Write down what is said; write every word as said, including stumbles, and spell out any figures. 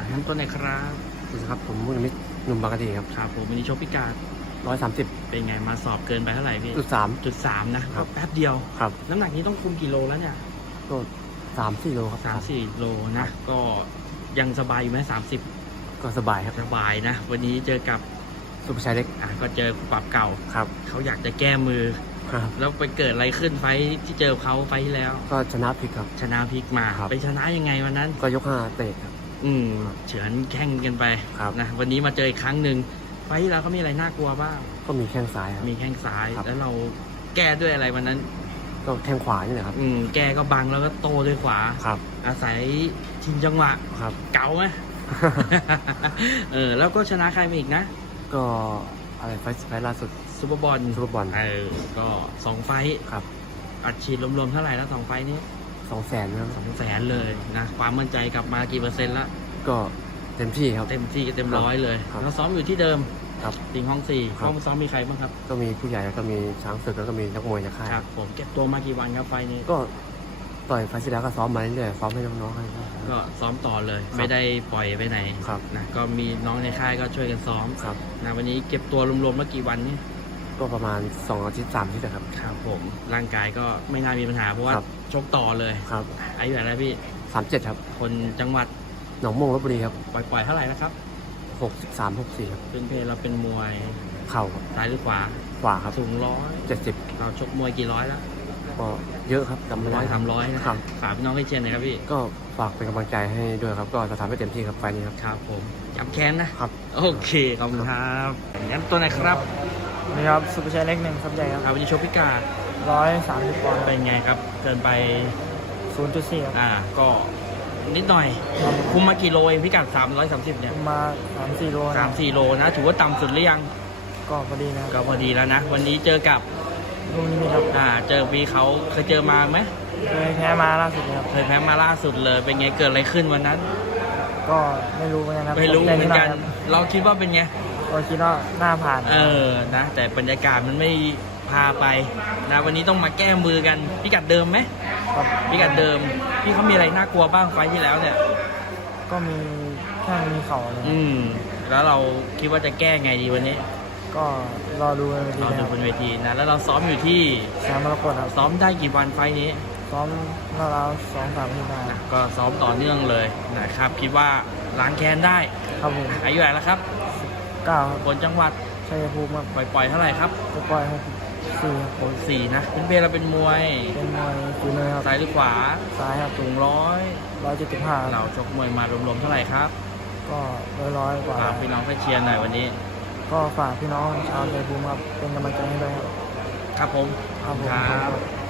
น้ำต้นไหนครับสวัสดีครับผมมุนมิตรหนุ่มบางกะดีครับครับผมวันนี้ชกพิกัดร้อยสามสิบเป็นไงมาสอบเกินไปเท่าไหร่พี่จุดสามจุดสามนะครับแป๊บเดียวครับน้ำหนักนี้ต้องคุมกี่โลแล้วเนี่ยก็สามสี่โลครับสามสี่โลนะก็ยังสบายอยู่ไหมสามสิบก็สบายครับสบายนะวันนี้เจอกับสุภชัยเล็กอ่ะก็เจอปรับเก่าครับเขาอยากจะแก้มือครับแล้วไปเกิดอะไรขึ้นไฟที่เจอเขาไฟที่แล้วก็ชนะพลิกครับชนะพลิกมาไปชนะยังไงวันนั้นก็ยกห้าเตะครับอืมเฉือนแข่งกันไปนะวันนี้มาเจออีกครั้งหนึ่งไฟที่แล้วเขามีอะไรน่ากลัวบ้างก็มีแข้งซ้ายครับมีแข้งซ้ายแล้วเราแก้ด้วยอะไรวันนั้นก็แข้งขวานี่แหละครับอืมแก้ก็บังแล้วก็โตด้วยขวาครับอาศัยชิงจังหวะครับเก๋าไหม เออแล้วก็ชนะใครมาอีกนะก็อะไรไฟไฟล่าสุดซูเปอร์บอลซูเปอร์บอลเออก็สองไฟครับอัดฉีดรวมๆเท่าไหร่แล้วสองไฟนี้สองแสนครับสองแสนเลยนะความมั่นใจกลับมากี่เปอร์เซ็นต์ละก็เต็มที่ครับเต็มที่เต็มร้อยเลยเราซ้อมอยู่ที่เดิมครับติงห้องสี่ห้องซ้อมมีใครบ้างครับก็มีผู้ใหญ่แล้วก็มีช้างศึกแล้วก็มีนักมวยจากค่ายครับผมเก็บตัวมากี่วันครับไฟนี้ก็ต่อยไฟที่แล้วก็ซ้อมมาเรื่อยๆซ้อมให้น้องๆให้ก็ซ้อมต่อเลยไม่ได้ปล่อยไปไหนครับนะก็มีน้องในค่ายก็ช่วยกันซ้อมครับนะวันนี้เก็บตัวรวมๆเมื่อกี่วันนี้ก็ประมาณสองอาทิตย์สามอาทิตย์ครับครับผมร่างกายก็ไม่น่ามีปัญหาเพราะว่าชกต่อเลยครับอายุเท่าไหร่พี่สามเจ็ดครับคนจังหวัดหนองม่วงลพบุรีครับปล่อยๆเท่าไหร่นะครับหกสิบสามหกสี่ครับเป็นเพลเราเป็นมวยเข่าครับซ้ายหรือขวาขวาครับสูงร้อยเจ็ดสิบเราชกมวยกี่ร้อยแล้วก็เยอะครับจำไม่ได้ร้อยสามร้อยนะครับฝากพี่น้องให้เชียร์หน่อยครับพี่ก็ฝากเป็นกำลังใจให้ด้วยครับก็จะทำให้เต็มที่ครับไฟนี้ครับครับผมย้ำแค้นนะครับโอเคขอบคุณครับย้ำตัวไหนครับนี่ครับสุภชัยเล็กหนึ่งครับใหญ่ครับวันนี้ชกพิกัดร้อยสามสิบปอนด์เป็นไงครับเกินไปศูนย์จุดสี่ครับอ่าก็นิดหน่อยคุมมากี่โลเองพิกัดสามร้อยสามสิบเนี่ยมาสามสี่โลสามสี่โลนะถือว่าต่ำสุดหรือยังก็พอดีนะก็พอดีแล้วนะวันนี้เจอกับลุงนิมิตครับอ่าเจอปีเขาเคยเจอมาไหมเคยแพ้มาล่าสุดครับเคยแพ้มาล่าสุดเลยเป็นไงเกิดอะไรขึ้นวันนั้นก็ไม่รู้เหมือนกันครับไม่รู้เหมือนกันเราคิดว่าเป็นไงก็คิดว่าหน้าผ่านเออนะแต่บรรยากาศมันไม่พาไปนะวันนี้ต้องมาแก้มือกันพิกัดเดิมไหมพิกัดเดิมพี่เขามีอะไรน่ากลัวบ้างไฟที่แล้วเนี่ยก็มีแค่มีเข่าอืมแล้วเราคิดว่าจะแก้ไงดีวันนี้ก็รอดูบนเวทีรอดูบนเวทีนะแล้วเราซ้อมอยู่ที่แซมมรกตครับซ้อมได้กี่วันไฟนี้ซ้อมราวๆสองสามวันได้ก็ซ้อมต่อเนื่องเลยนะครับคิดว่าล้างแค้นได้ครับผมอายุเท่าไหร่แล้วครับเก้าคนจังหวัดชัยภูมิครับปล่อยๆเท่าไหร่ครับปล่อยหกสี่หกสี่นะเป็นเพลเราเป็นมวยเป็นมวยฝีมือครับซ้ายหรือขวาซ้ายครับสูงร้อยร้อยเจ็ดสิบห้าเราชกมวยมารวมๆเท่าไหร่ครับก็ร้อยร้อยกว่าฝากพี่น้องไปเชียร์หน่อยวันนี้ก็ฝากพี่น้องชาวชัยภูมิครับเป็นกำลังใจให้ด้วยครับครับผมครับผม